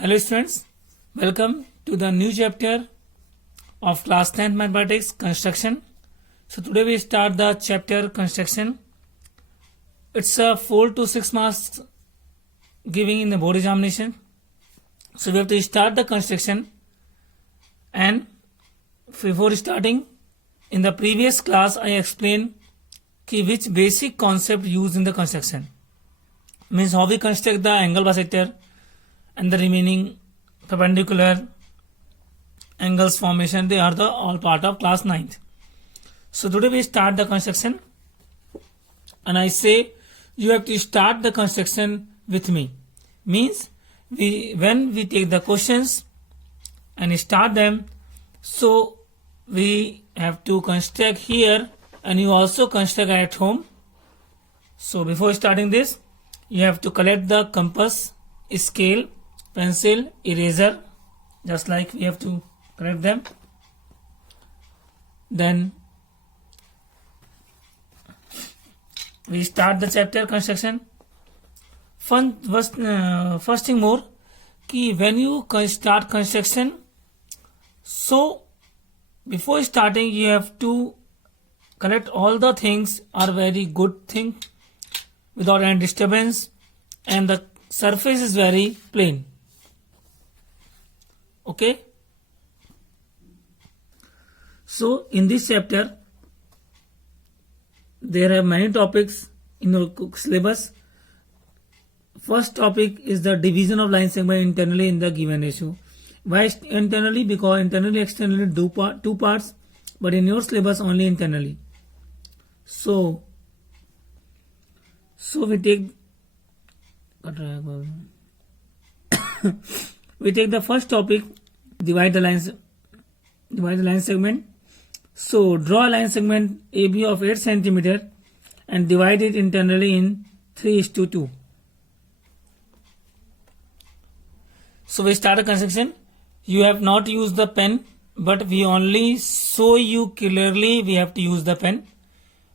Hello students, welcome to the new chapter of class 10th mathematics construction. So today we start the chapter construction. It's a 4 to 6 marks giving in the board examination. So we have to start the construction, and before starting, in the previous class I explained which basic concept used in the construction, means how we construct the angle bisector and the remaining perpendicular angles formation. They are the all part of class 9th. So today we start the construction, and I say you have to start the construction with me. Means when we take the questions and start them, so we have to construct here and you also construct at home. So before starting this, you have to collect the compass, scale, pencil, eraser, just like we have to collect them. Then we start the chapter construction. First thing more, when you start construction, so before starting you have to collect all the things are very good thing without any disturbance, and the surface is very plain. Okay, so in this chapter there are many topics in your syllabus. First topic is the division of line segment internally in the given ratio. Why internally? Because internally externally do two parts, but in your syllabus only internally. So we take the first topic, divide the line segment. So draw a line segment AB of 8 cm and divide it internally in 3:2. So we start a construction. You have not used the pen, but we only show you clearly we have to use the pen.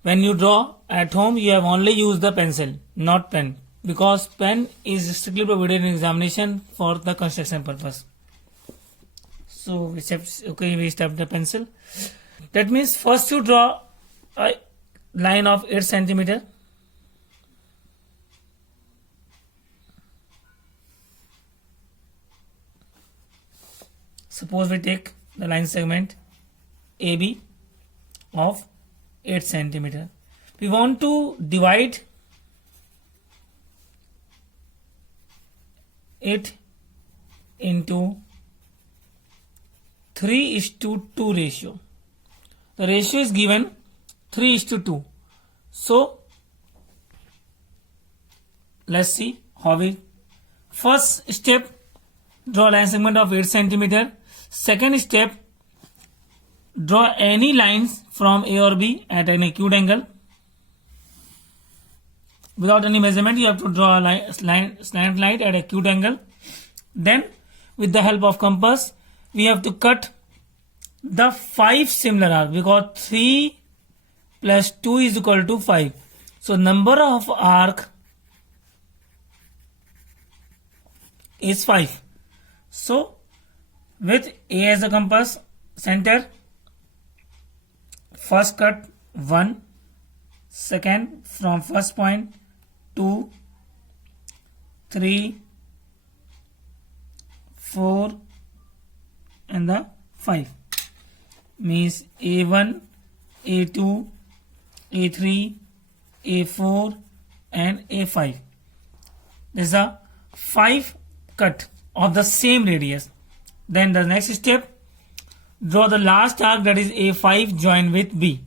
When you draw at home, you have only used the pencil, not pen, because pen is strictly provided in examination for the construction purpose. So we start the pencil. That means first you draw a line of 8 cm. Suppose we take the line segment AB of 8 cm. We want to divide it into 3:2 ratio. The ratio is given 3:2. So let's see how we. First step, draw line segment of 8 cm. Second step, draw any lines from A or B at an acute angle. Without any measurement, you have to draw a slant line at acute angle. Then, with the help of compass, we have to cut the 5 similar arcs, because 3 plus 2 is equal to 5. So, number of arc is 5. So, with A as a compass, center, first cut 1, second from first point 2, 3, 4 and the 5, means A1, A2, A3, A4 and A5. This is a 5 cut of the same radius. Then the next step, draw the last arc, that is A5, join with B.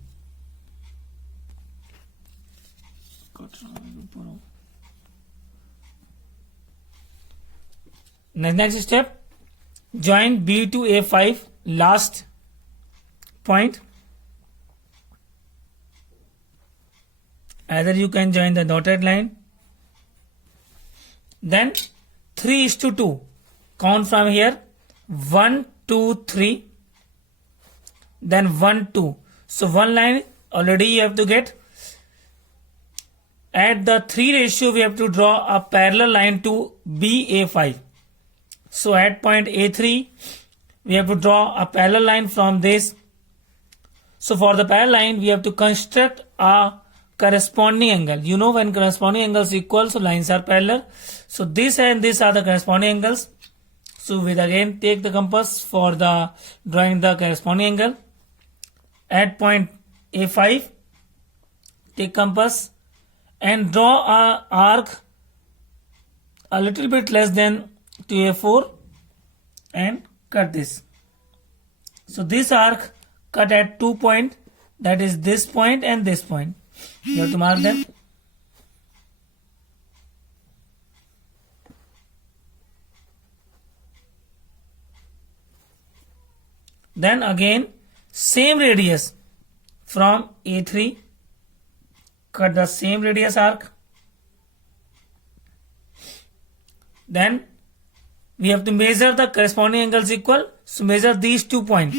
Next step, join B to A5, last point. Either you can join the dotted line. Then 3:2. Count from here. 1, 2, 3. Then 1, 2. So one line already you have to get. At the 3 ratio, we have to draw a parallel line to BA5. So at point A3, we have to draw a parallel line from this. So for the parallel line, we have to construct a corresponding angle. You know, when corresponding angles equal, so lines are parallel. So this and this are the corresponding angles. So we'll again take the compass for the drawing the corresponding angle. At point A5, take compass and draw a arc a little bit less than to A4 and cut this. So this arc cut at 2 points, that is this point and this point. You have to mark them. Then again same radius from A3, cut the same radius arc. Then we have to measure the corresponding angles equal, so measure these 2 points.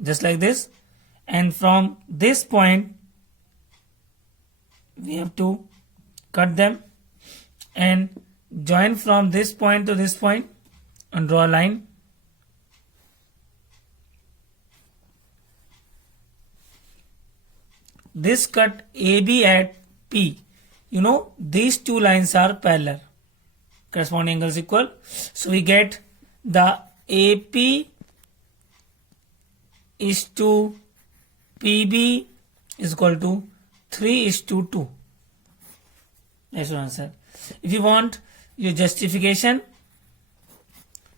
Just like this, and from this point we have to cut them and join from this point to this point and draw a line. This cut AB at P. You know, these two lines are parallel. Corresponding angles equal. So we get the AP is to PB is equal to 3:2. That's your answer. If you want your justification,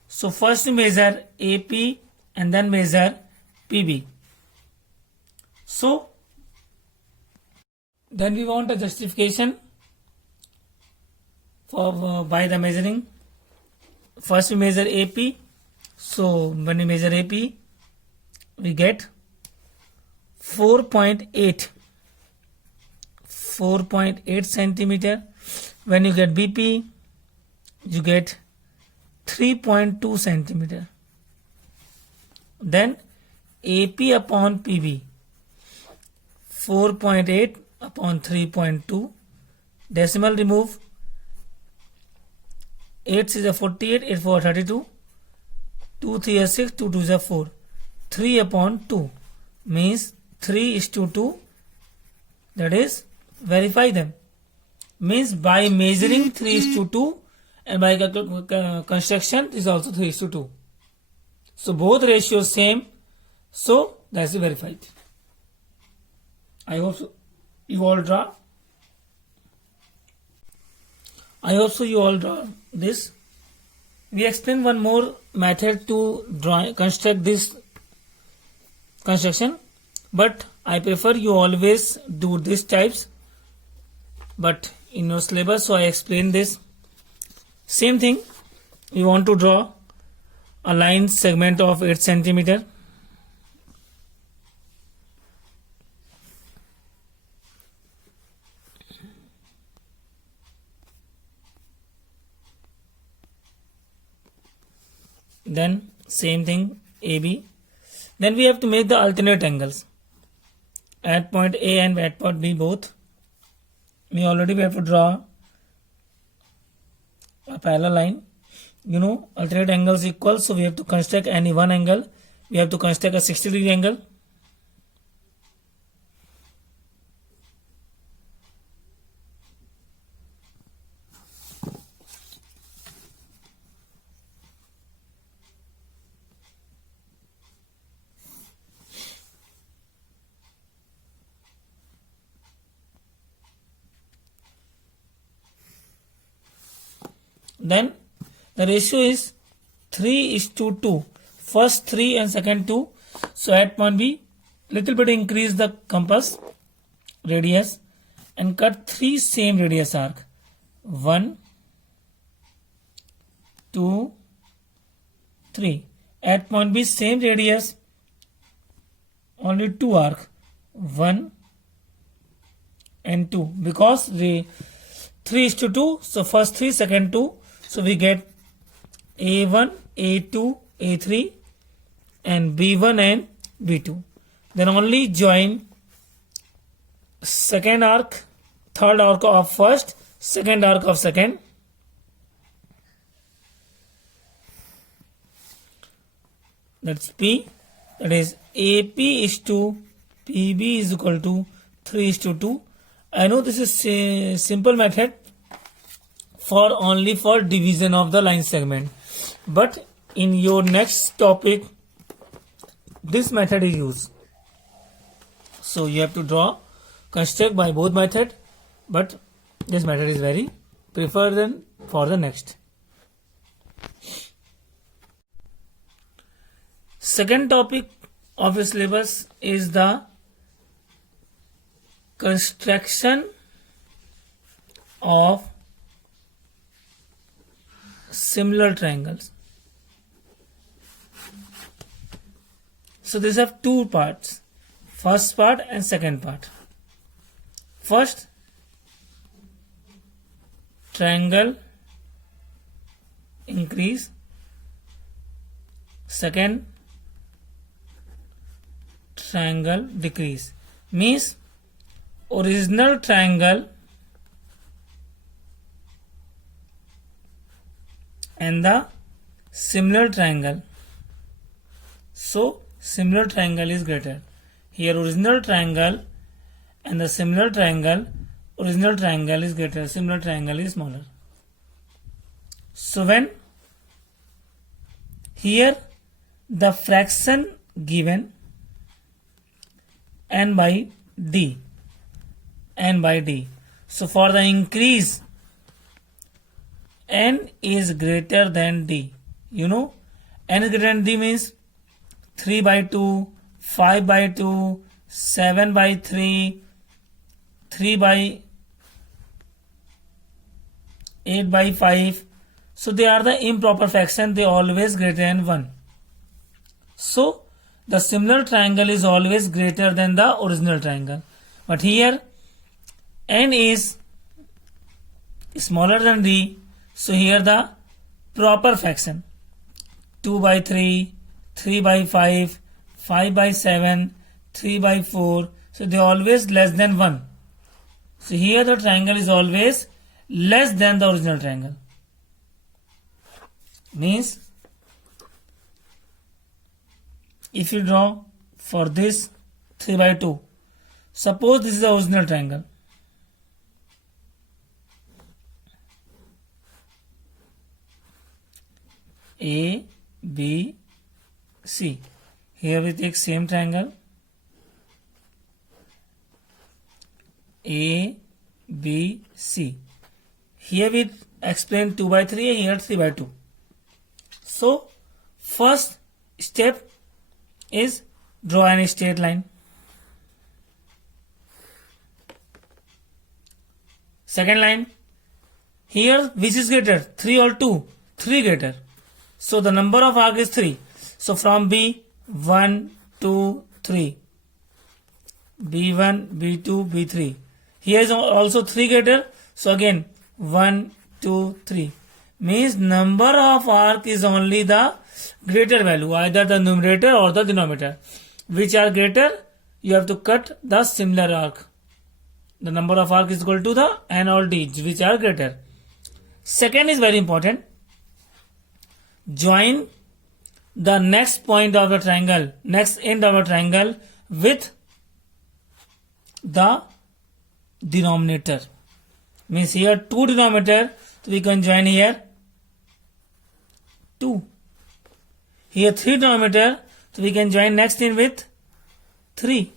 so first you measure AP and then measure PB. So then we want a justification for by the measuring. First we measure AP. So when we measure AP, we get 4.8 centimeter. When you get BP, you get 3.2 centimeter. Then AP upon PB, 4.8 upon 3.2, decimal remove, 8 is a 48, 8 4 32, 2 3 is 6, 2 2 is a 4, 3 upon 2 means 3:2, that is verify them, means by measuring 3:2 and by construction is also 3:2, so both ratios same, so that's verified. I hope so you all draw. I hope so you all draw this. We explain one more method to construct this construction, but I prefer you always do these types, but in your syllabus, so I explain this. Same thing, we want to draw a line segment of 8 centimeter. Then same thing AB. Then we have to make the alternate angles at point A and at point B both. We have to draw a parallel line. You know, alternate angles equal, so we have to construct any one angle. We have to construct a 60-degree angle. Then the ratio is 3:2. First 3 and second 2. So at point B, little bit increase the compass radius and cut 3 same radius arc. 1, 2, 3. At point B, same radius, only 2 arc. 1 and 2. Because the 3:2, so first 3, second 2. So we get A1, A2, A3 and B1 and B2. Then only join second arc, third arc of first, second arc of second. That's P. That is AP is to PB is equal to 3 is to 2. I know this is a simple method for only for division of the line segment, but in your next topic this method is used. So you have to draw construct by both method, but this method is very preferred than for the next. Second topic of your syllabus is the construction of similar triangles. So these have two parts, first part and second part. First, triangle increase. Second, triangle decrease. Means original triangle and the similar triangle. So similar triangle is greater. Here original triangle and the similar triangle, original triangle is greater, similar triangle is smaller. So when here the fraction given n by d, so for the increase n is greater than d, you know, n is greater than d means 3 by 2, 5 by 2, 7 by 3, 3 by 8 by 5. So they are the improper fraction, they always greater than 1. So the similar triangle is always greater than the original triangle. But here n is smaller than d, so here the proper fraction 2 by 3, 3 by 5, 5 by 7, 3 by 4, so they are always less than 1. So here the triangle is always less than the original triangle. Means if you draw for this 3 by 2, suppose this is the original triangle. A, B, C. Here we take same triangle. A, B, C. Here we explain 2 by 3, here 3 by 2. So first step is draw a straight line. Second line, here which is greater, 3 or 2? 3 greater. So the number of arc is 3. So from B, 1, 2, 3. B1, B2, B3. Here is also 3 greater. So again 1, 2, 3. Means number of arc is only the greater value, either the numerator or the denominator. Which are greater, you have to cut the similar arc. The number of arc is equal to the n or d, which are greater. Second is very important. Join the next point of the triangle, next end of a triangle with the denominator. Means here 2 denominator, so we can join here 2. Here 3 denominator, so we can join next in with 3.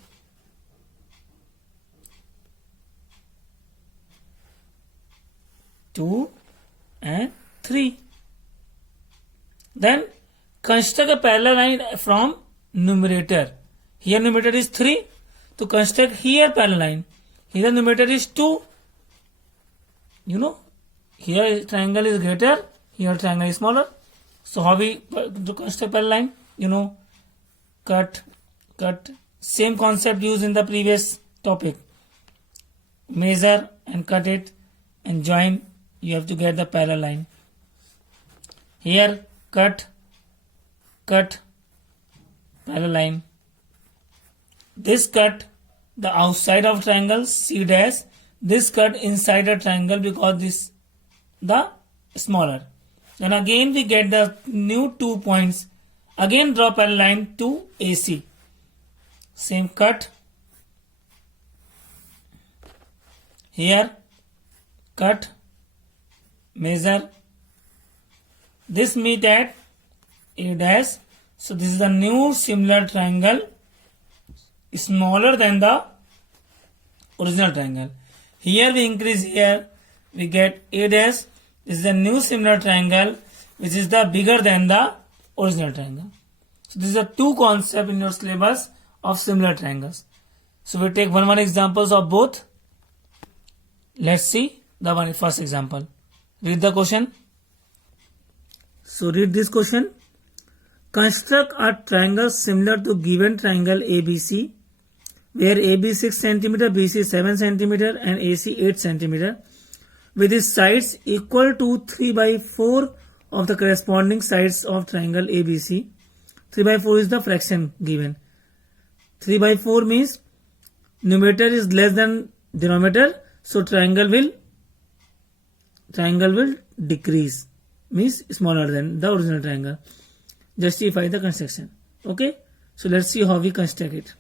Two and 3. Then construct a parallel line from numerator. Here numerator is 3. To construct here parallel line. Here numerator is 2. You know, here triangle is greater, here triangle is smaller. So how we do construct parallel line? You know, cut. Same concept used in the previous topic. Measure and cut it and join. You have to get the parallel line. Here cut, parallel line. This cut, the outside of triangle C dash. This cut inside the triangle because this the smaller. Then again we get the new 2 points. Again draw parallel line to AC. Same cut. Here cut, measure. This meet at A dash. So this is the new similar triangle, smaller than the original triangle. Here we increase, here we get A dash. This is a new similar triangle which is the bigger than the original triangle. So these are two concepts in your syllabus of similar triangles. So we take one examples of both. Let's see the first example. Read the question. So read this question. Construct a triangle similar to given triangle ABC, where AB 6 cm, BC 7 cm and AC 8 cm, with its sides equal to 3/4 of the corresponding sides of triangle ABC. 3/4 is the fraction given. 3/4 means numerator is less than denominator, so triangle will decrease, means smaller than the original triangle. Justify the construction. Okay, so let's see how we construct it.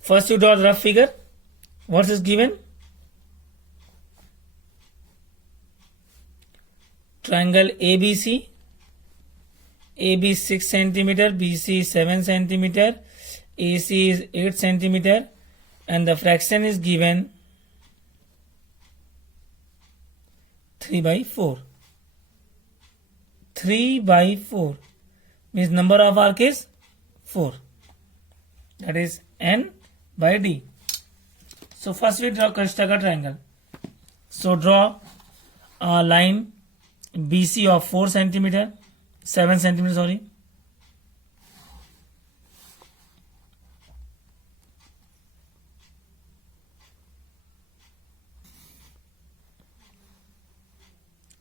First you draw the rough figure. What is given? Triangle ABC. AB 6 cm, BC 7 cm, AC is 8 cm, and the fraction is given 3/4. 3/4 means number of arc is 4. That is N by D. So first we construct a triangle. So draw a line BC of 7 cm, sorry.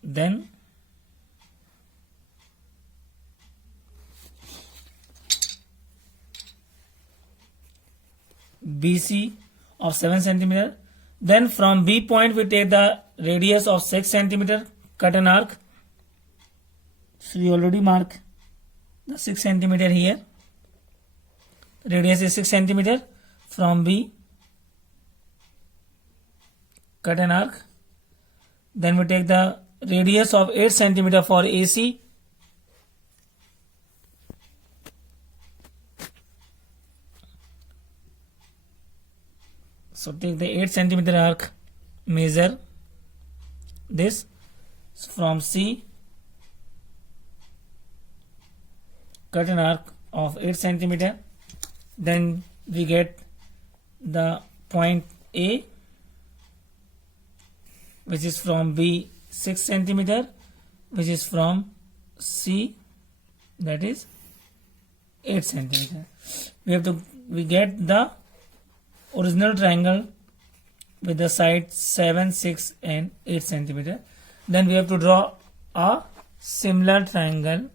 Then BC of 7 cm. Then from B point we take the radius of 6 cm, cut an arc. So we already mark the 6 cm here. Radius is 6 cm. From B, cut an arc. Then we take the radius of 8 cm for AC. So take the 8 cm arc, measure this. So from C, cut an arc of 8 cm. Then we get the point A, which is from B 6 cm, which is from C, that is 8 cm. We get the original triangle with the sides 7, 6 and 8 cm. Then we have to draw a similar triangle.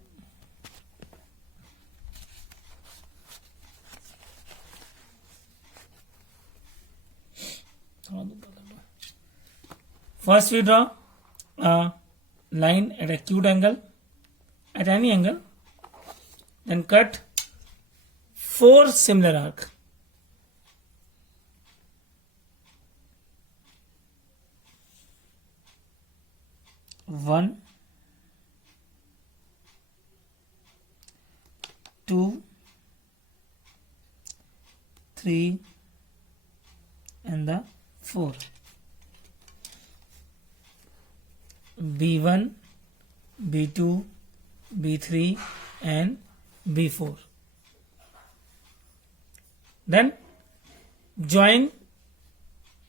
First we draw a line at acute angle, at any angle, then cut 4 similar arcs. 1, 2, 3 and the 4. B1, B2, B3 and B4. Then join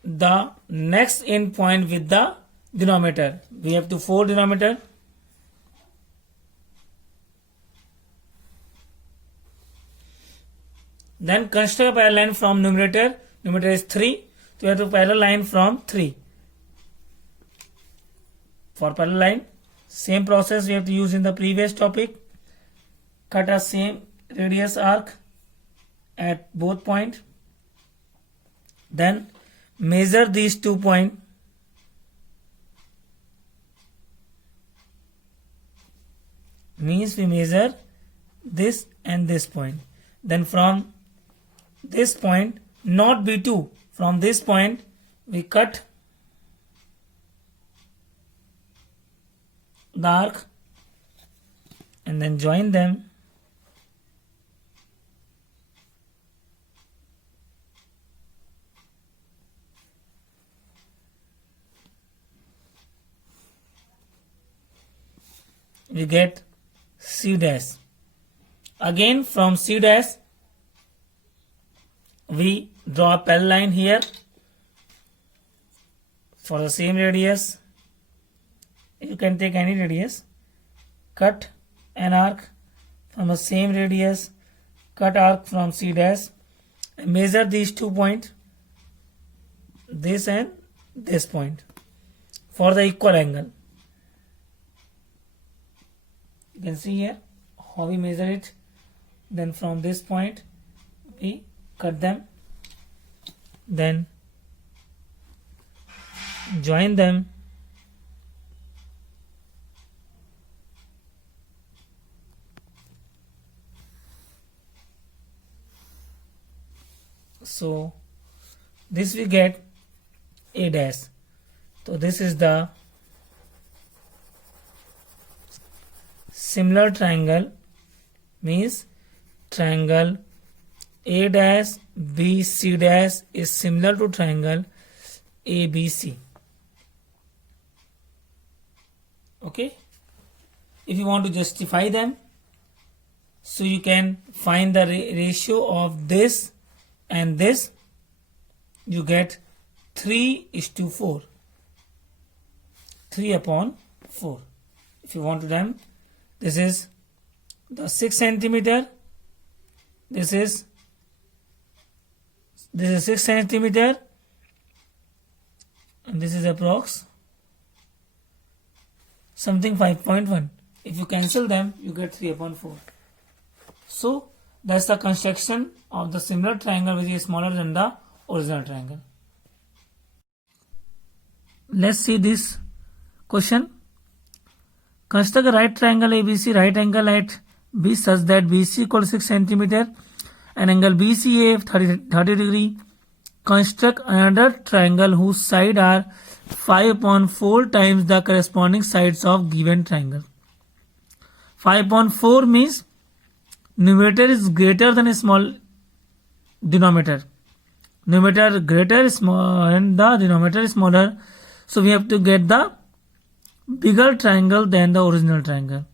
the next end point with the denominator. We have to 4 denominator. Then construct a parallel line from numerator. Numerator is 3. So we have to parallel line from 3. For parallel line, same process we have to use in the previous topic. Cut a same radius arc at both point. Then measure these 2 points. Means we measure this and this point. Then from this point, not B2, from this point we cut the arc and then join them. We get C dash. Again from C dash we draw a parallel line here for the same radius. You can take any radius. Cut an arc from the same radius. Cut arc from C dash and measure these 2 points, this and this point, for the equal angle. You can see here how we measure it. Then from this point we cut them, then join them. So this we get A dash. So this is the similar triangle, means triangle A dash B C dash is similar to triangle ABC. Okay, if you want to justify them, so you can find the ratio of this and this. You get 3:4, 3/4. If you want to them, this is the 6 centimeter, this is 6 centimeter, and this is approx something 5.1. If you cancel them, you get 3/4. So that's the construction of the similar triangle which is smaller than the original triangle. Let's see this question. Construct a right triangle ABC, right angle at B such that BC equal to 6 centimeter and angle BCA 30 degree. Construct another triangle whose sides are 5/4 times the corresponding sides of given triangle. 5/4 means numerator is greater than a small denominator. Numerator greater is small and the denominator is smaller. So we have to get the bigger triangle than the original triangle.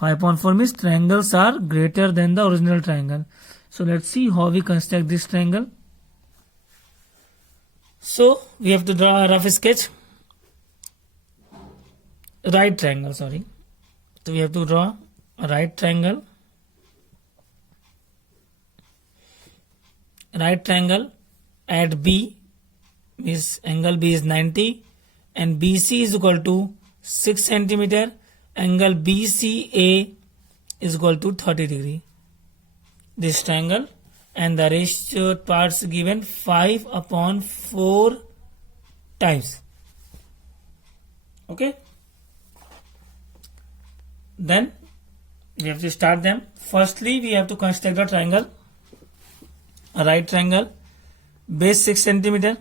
5/4 means triangles are greater than the original triangle. So let's see how we construct this triangle. So we have to draw a rough sketch. Right triangle, sorry. So we have to draw a right triangle. Right triangle at B means angle B is 90 and BC is equal to 6 centimeter. Angle BCA is equal to 30 degree. This triangle, and the ratio parts given 5/4 times. Okay. Then we have to start them. Firstly, we have to construct the triangle. A right triangle, base 6 centimeter.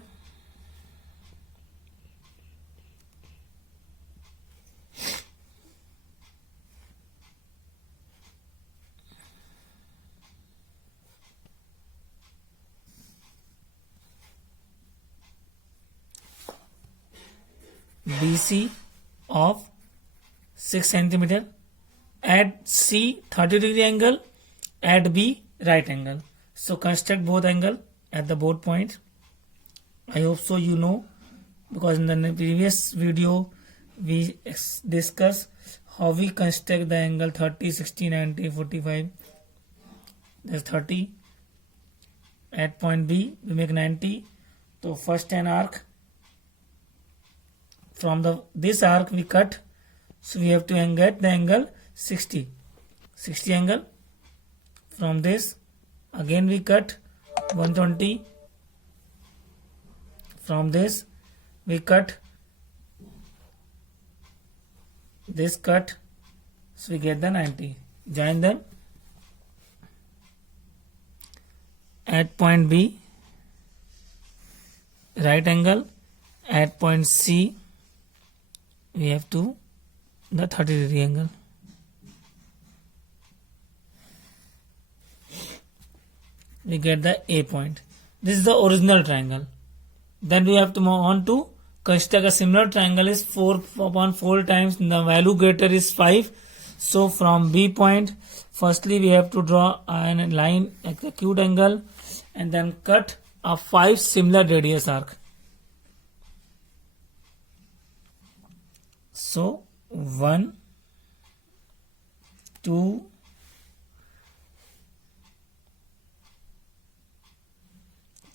BC of 6 centimeter. At C 30 degree angle, at B right angle. So construct both angle at the both point. I hope so you know, because in the previous video we discussed how we construct the angle 30, 60, 90, 45. There's 30. At point B we make 90. So first an arc. From this arc we cut. So we have to get the angle 60. 60 angle. From this again we cut 120. From this we cut this cut, so we get the 90. Join them at point B, right angle. At point C we have to the 30-degree angle. We get the A point. This is the original triangle. Then we have to move on to construct a similar triangle. Is 4 upon 4 times the value greater is 5. So from B point, firstly we have to draw a line at acute angle and then cut a 5 similar radius arc. So 1, 2,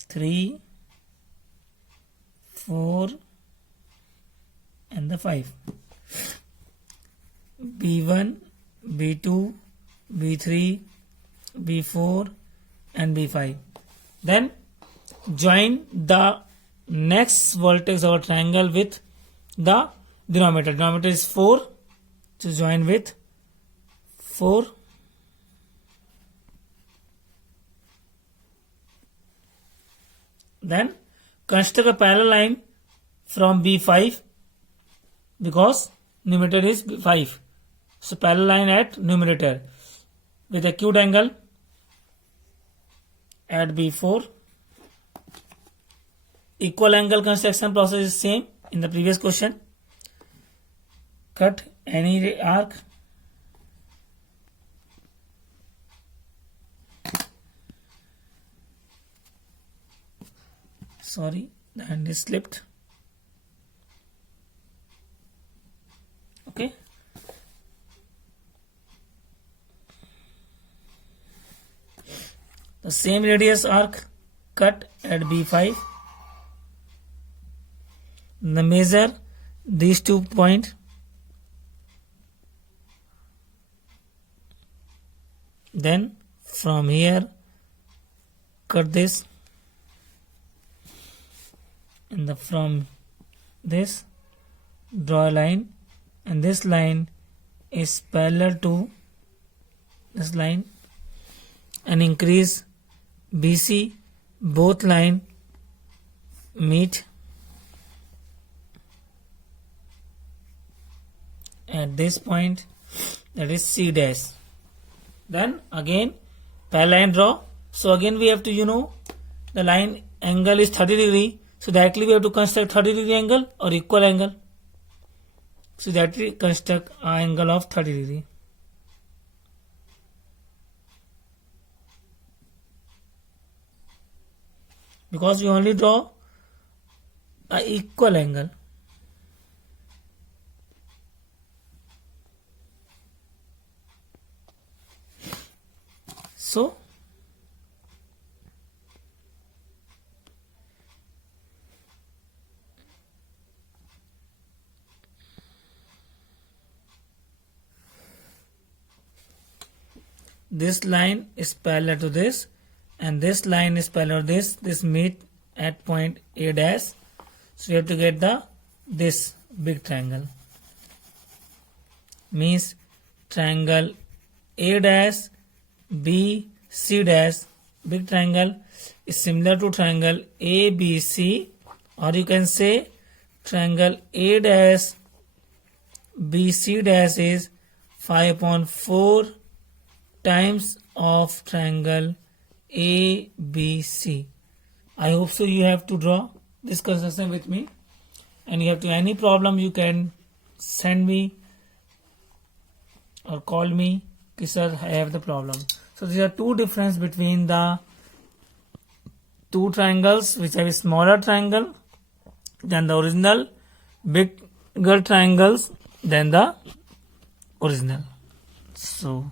3, 4 and the 5. B1, B2, B3, B4 and B5. Then join the next vertex of a triangle with the denominator. Denominator is 4. So join with 4. Then construct a parallel line from B5 because numerator is 5. So parallel line at numerator with acute angle at B4. Equal angle construction process is same in the previous question. Cut any arc. Sorry, the hand is slipped. Okay. The same radius arc cut at B5. The measure these 2 points. Then from here cut this, and from this draw a line, and this line is parallel to this line, and increase BC. Both line meet at this point, that is C dash. Then again parallel line draw. So again we have to the line angle is 30 degree. So directly we have to construct 30 degree angle or equal angle. So that we construct an angle of 30 degree. Because we only draw an equal angle. So this line is parallel to this, and this line is parallel to this. This meet at point A dash. So we have to get this big triangle. Means triangle A dash B C dash, big triangle, is similar to triangle ABC, or you can say triangle A dash BC dash is 5 upon 4 times of triangle ABC. I hope so you have to draw this construction with me, and you have to any problem you can send me or call me. Sir, I have the problem. So there are two difference between the two triangles, which have a smaller triangle than the original, bigger triangles than the original. So